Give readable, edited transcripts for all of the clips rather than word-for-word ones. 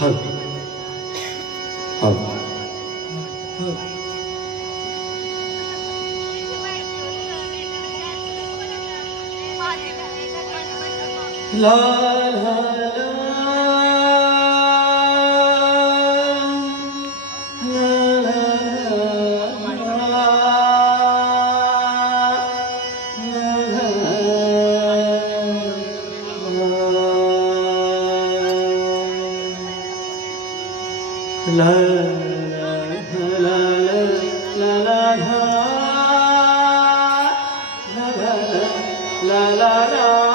हल हल ला ला la la la la la la la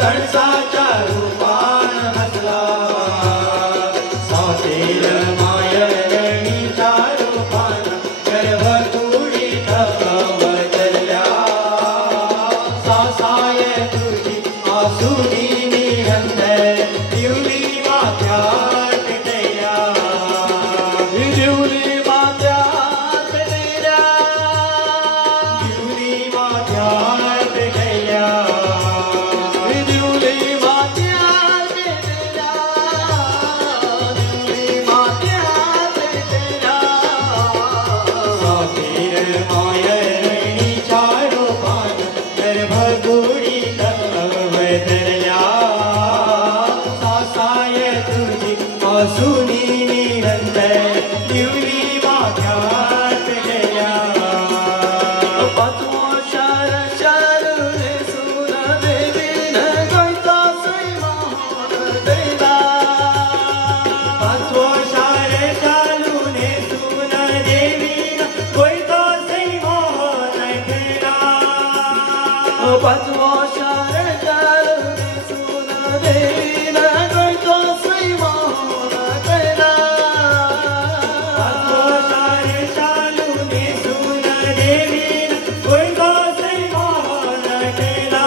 कणसाच्या रूपान हसला सातेर मायरणीच्या रूपान गर्भकुडीत अवतरल्या सासाय तुझी आसुनी निरंतर दिवली माथ्यावर पेटल्या दिवली माथ्यावर पेटल्या दिवली माथ्यावर पेटल्या दिवली माथ्यावर पेटल्या दिवली माथ्यावर पेटल्या सातेर मायरणीच्या रूपान गर्भकुडीत अवतरल्या सासाय तुझी आसुनी निरंतर दिवली माथ्यावर पेटल्या पाचवो शार शारुने सुन देवीन गैता सैमोहन देला पाचवो शार शारुने सुन देवीन गैता सैमोहन देला पाचवो शार शारुने सुन देवीन गैता सैमोहन देला पाचवो शार शारुने सुन देवीन गैता सैमोहन देला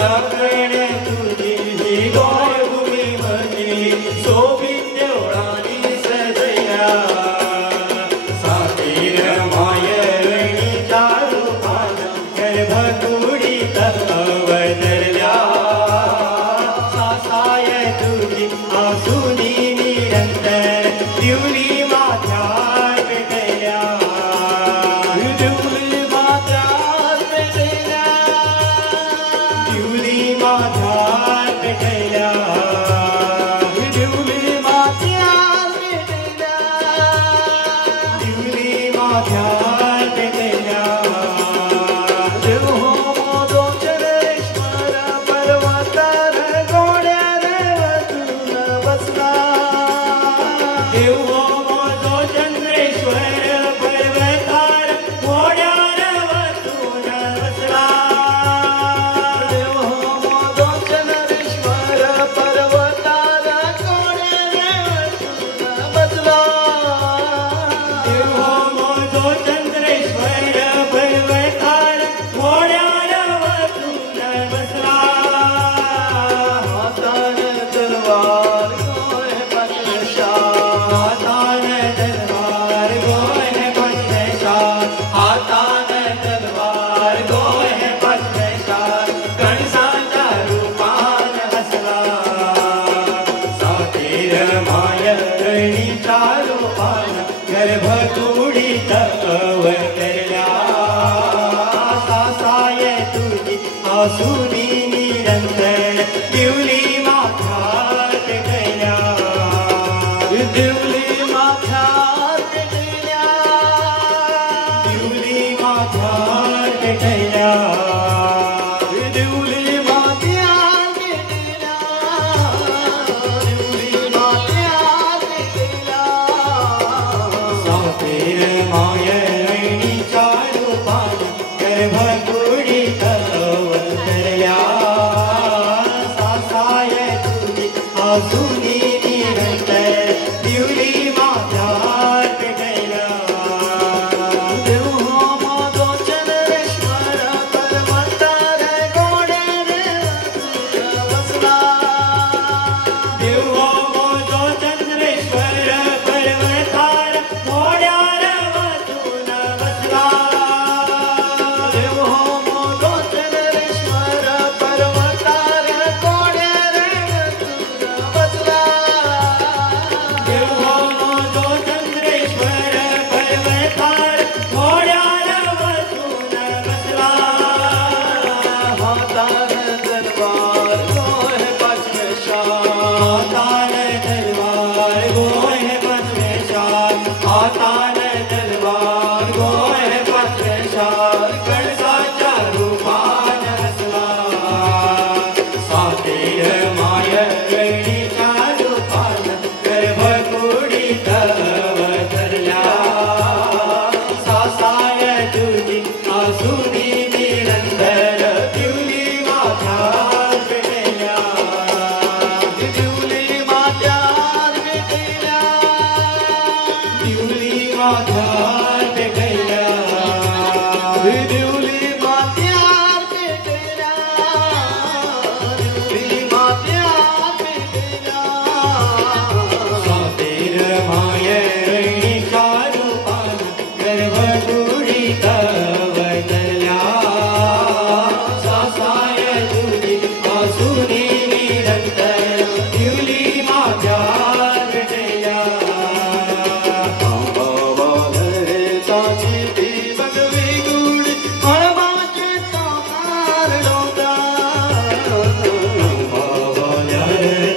राखणे तुझी ही गोयभूमी म्हणी सोबीत देवळांनी सजया सातेर मायरणीच्या रूपान गर्भकुडीत अवतरल्या सासाय तुझी आसुनी निरंतर दिवली माथ्यावर पेटल्या दिवली माथ्यावर पेटल्या दिवली माथ्यावर पेटल्या दिवली माथ्यावर पेटल्या दिवली माथ्यावर पेटल्या देव हो मोदोचनेश्वर पर्वतार गोड्यार वचून बसला देव हो मोदोचनेश्वर पर्वतार गोड्यार वचून बसला देव हो मोदोचनेश्वर पर्वतार गोड्यार वचून बसला देव हो मोदोचनेश्वर पर्वतार गोड्यार वचून बसला हातान तलवार गोय पटशा हातान तलवार गोय पटशा हातान तलवार गोय पटशा कणसाच्या रूपान हसला सातेर मायरणीच्या रूपान गर्भकुडीत अवतरल्या सासाय तुझी आसुनी निरंतर दिवली माथ्यावर पेटल्या दिवली माथ्यावर पेटल्या दिवली माथ्यावर पेटल्या दिवली माथ्यावर पेटल्या दिवली माथ्यावर पेटल्या सातेर मायरणीच्या रूपान गर्भकुडीत अवतरल्या सासाय तुझी आसुनी निरंतर दिवली माथ्यावर पेटल्या देव हो मोदोचनेश्वर पर्वतार गोड्यार सासाय तुझी आसुनी निरंतर दिवली माझ्यात भेटल्या ताची ती भगवी गुढी मळबाचे तोकार डोंगा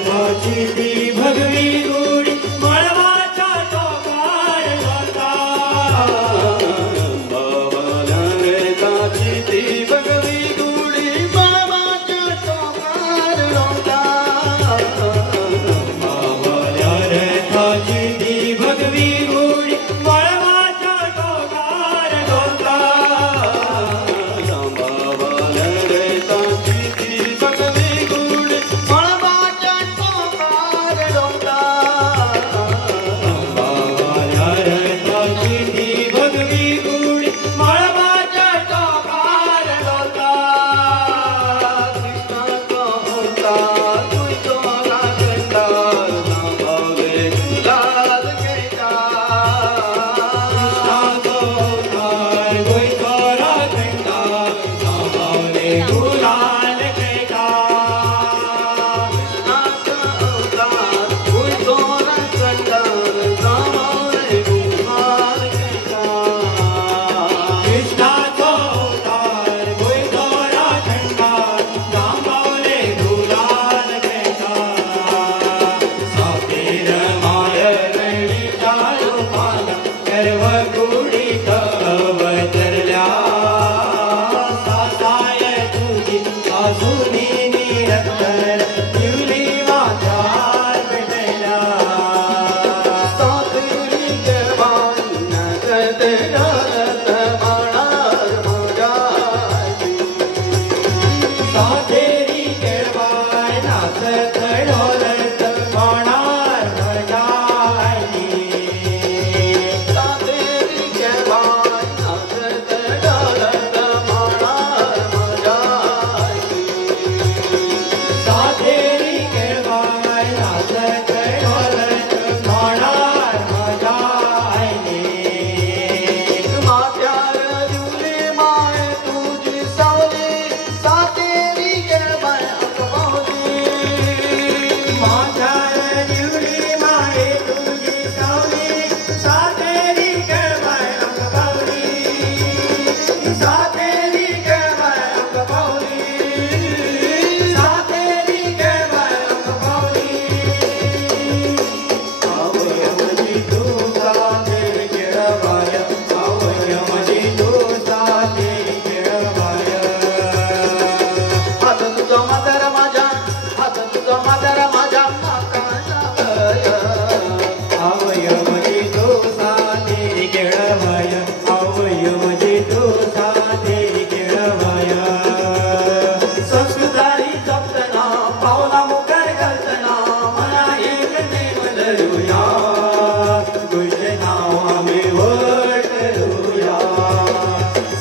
ताची ती भगवी गुढी मळवाच्या टोकार डोंगा ताची ती भगवी गुढी मळबाचे तोकार डोंगा ताची ती भगवी गुढी मळवाच्या टोकार डोंगा ताची ती भगवी गुढी मळबाचे तोकार डोंगा ताची ती भगवी गुढी मळवाच्या टोकार डोंगा कृष्णाचा अवतार तुझो राखणदार नामावले गुलाल घेता गुलाल खेटा कृष्णाचा अवतार तुझो राखणदार नामावले गुलाल घेता कृष्णाचो अवतार गोविंदोरा थंडा जांभवले गुलाल खेटा सातेर माय नैणीच्या रूपाला गर्व गुढीत अवतरल्या सासाय तुझी आसुनी निरंतर दिवली माझ्यात भेटल्या सातेरी जवान नगद डरत बाणार मजाची सातेरी केळवाय नाचत ढोलत होणार मजाली सातेरी जवान नगद डरत बाणार मजाची सातेरी केळवाय नाचत ढोलत होणार मजाली माथ्यार दिवली माय तुझी सावली सातेरी जवान अंगबावली माझ्या दिवली माये तुझी सावली सातेरी केळवाय अंगबावली सातेरी केळवाय अंगबावली सातेरी केळवाय अंगबावली आवयमजी तू सातेरी केळवाय आवयमजी तू सातेरी केळवाय हात तुझा मातार माझ्या हात तुझा मातार माझ्या माताच्या आवयमजी तू सातेरी केळवाय आवयमजी तू सातेरी केळवाय संस्कृतारी जपतना पावला मुखार घालतना मना एक नेम धरूया तुझे नाव आम्ही वर करूया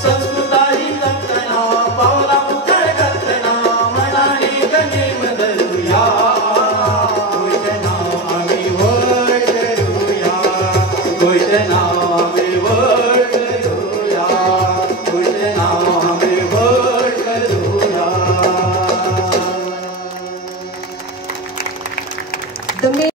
संस्कृतारी जपतना पावला मुखार घालतना मना एक नेम धरूया तुझे नाव आम्ही वर करूया तुझे नाव